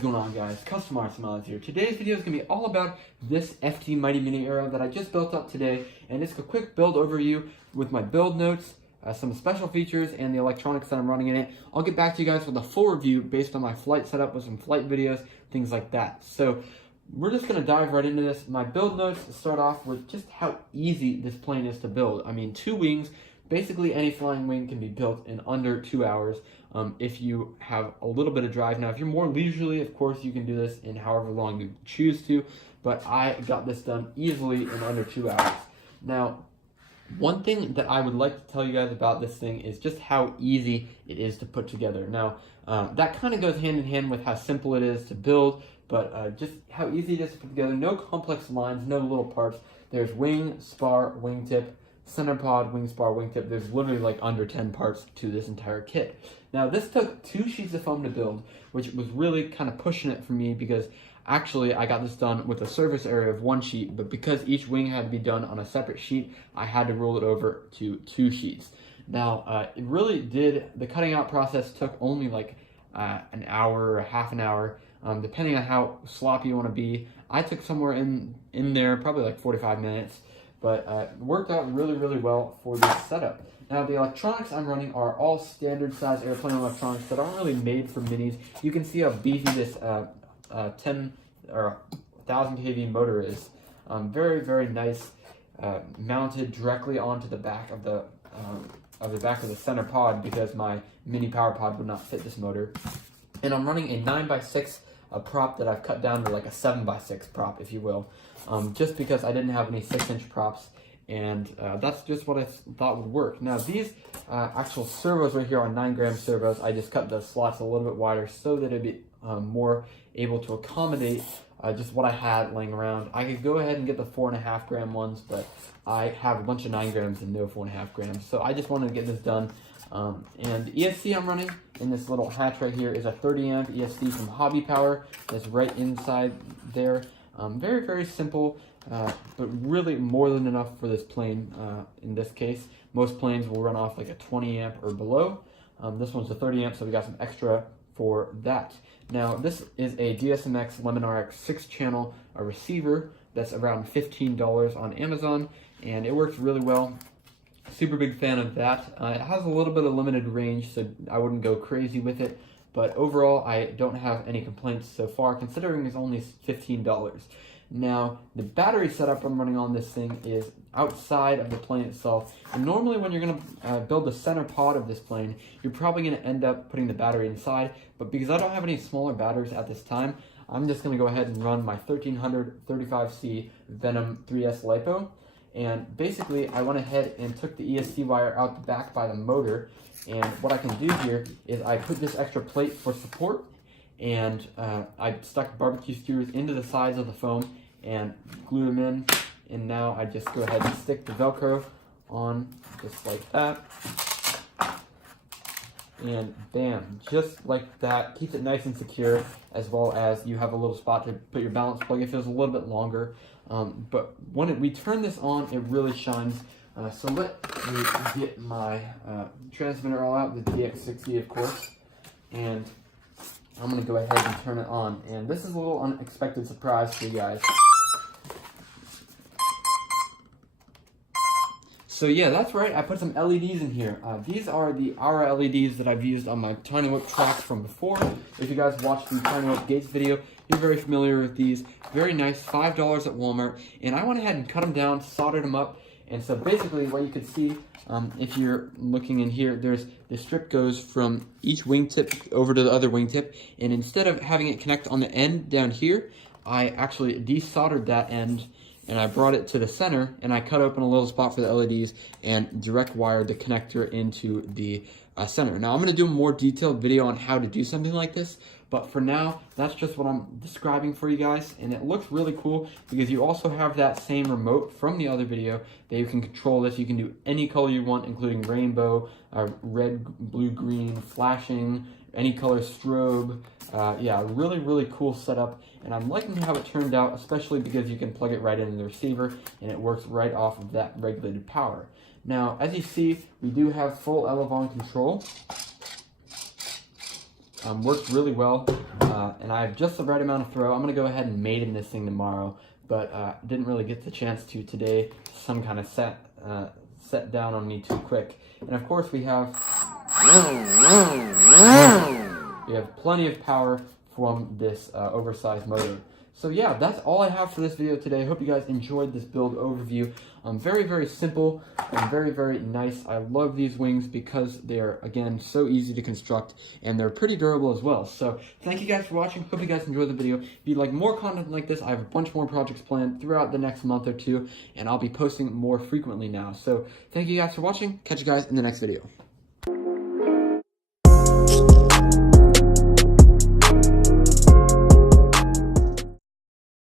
going on, guys? Custom Art Smiles here. Today's video is going to be all about this FT Mighty Mini Aero that I just built up today, and it's a quick build overview with my build notes, some special features, and the electronics that I'm running in it. I'll get back to you guys with a full review based on my flight setup with some flight videos, things like that. So we're just going to dive right into this. My build notes start off with just how easy this plane is to build. I mean, 2 wings. Basically, any flying wing can be built in under 2 hours if you have a little bit of drive. Now, if you're more leisurely, of course, you can do this in however long you choose to, but I got this done easily in under 2 hours. Now, one thing that I would like to tell you guys about this thing is just how easy it is to put together. Now, that kind of goes hand in hand with how simple it is to build, but just how easy it is to put together. No complex lines, no little parts. There's wing, spar, wingtip, center pod, wing spar, wingtip. There's literally like under 10 parts to this entire kit. Now, this took 2 sheets of foam to build, which was really kind of pushing it for me because actually I got this done with a surface area of 1 sheet, but because each wing had to be done on a separate sheet, I had to roll it over to 2 sheets. Now, it really did, the cutting out process took only like an hour or half an hour, depending on how sloppy you want to be. I took somewhere in there, probably like 45 minutes. But it worked out really, really well for this setup. Now, the electronics I'm running are all standard size airplane electronics that aren't really made for minis. You can see how beefy this 10 or 1000 kV motor is. Very, very nice, mounted directly onto the back of the center pod because my mini power pod would not fit this motor. And I'm running a 9x6 prop that I've cut down to like a 7x6 prop, if you will, just because I didn't have any 6-inch props, and that's just what I thought would work. Now, these actual servos right here are 9-gram servos. I just cut the slots a little bit wider so that it'd be more able to accommodate just what I had laying around. I could go ahead and get the 4.5-gram ones, but I have a bunch of 9 grams and no 4.5 grams, so I just wanted to get this done. And the ESC I'm running in this little hatch right here is a 30 amp ESC from HobbyPower that's right inside there. Very, very simple, but really more than enough for this plane in this case. Most planes will run off like a 20 amp or below. This one's a 30 amp, so we got some extra for that. Now, this is a DSMX Lemon RX 6-channel receiver that's around $15 on Amazon, and it works really well. Super big fan of that. It has a little bit of limited range, so I wouldn't go crazy with it, but overall I don't have any complaints so far, considering it's only $15. Now, the battery setup I'm running on this thing is outside of the plane itself, and normally when you're going to build the center pod of this plane, you're probably going to end up putting the battery inside, but because I don't have any smaller batteries at this time, I'm just going to go ahead and run my 1300 35C Venom 3S LiPo. And basically, I went ahead and took the ESC wire out the back by the motor, and what I can do here is I put this extra plate for support, and I stuck barbecue skewers into the sides of the foam and glued them in, and now I just go ahead and stick the Velcro on just like that, and bam, just like that. Keeps it nice and secure, as well as you have a little spot to put your balance plug if it was a little bit longer. But when we turn this on, it really shines. So let me get my transmitter all out, the DX60 of course, and I'm going to go ahead and turn it on. And this is a little unexpected surprise for you guys. So yeah, that's right, I put some LEDs in here. These are the Aura LEDs that I've used on my Tiny Whip tracks from before. If you guys watched the Tiny Whip Gates video, you're very familiar with these. Very nice, $5 at Walmart. And I went ahead and cut them down, soldered them up. And so basically what you can see, if you're looking in here, the strip goes from each wingtip over to the other wingtip. And instead of having it connect on the end down here, I actually desoldered that end, and I brought it to the center, and I cut open a little spot for the LEDs and direct wired the connector into the center. Now, I'm going to do a more detailed video on how to do something like this, but for now, that's just what I'm describing for you guys, and it looks really cool because you also have that same remote from the other video that you can control this. You can do any color you want, including rainbow, red, blue, green, flashing, any color strobe. Yeah, really, really cool setup, and I'm liking how it turned out, especially because you can plug it right into the receiver, and it works right off of that regulated power. Now, as you see, we do have full elevon control. worked really well, and I have just the right amount of throw. I'm going to go ahead and maiden this thing tomorrow, but didn't really get the chance to today. Sun kind of set down on me too quick. And of course we have plenty of power from this oversized motor. So yeah, that's all I have for this video today. I hope you guys enjoyed this build overview. Very, very simple and very, very nice. I love these wings because they're, again, so easy to construct and they're pretty durable as well. So thank you guys for watching. Hope you guys enjoyed the video. If you'd like more content like this, I have a bunch more projects planned throughout the next month or two, and I'll be posting more frequently now. So thank you guys for watching. Catch you guys in the next video.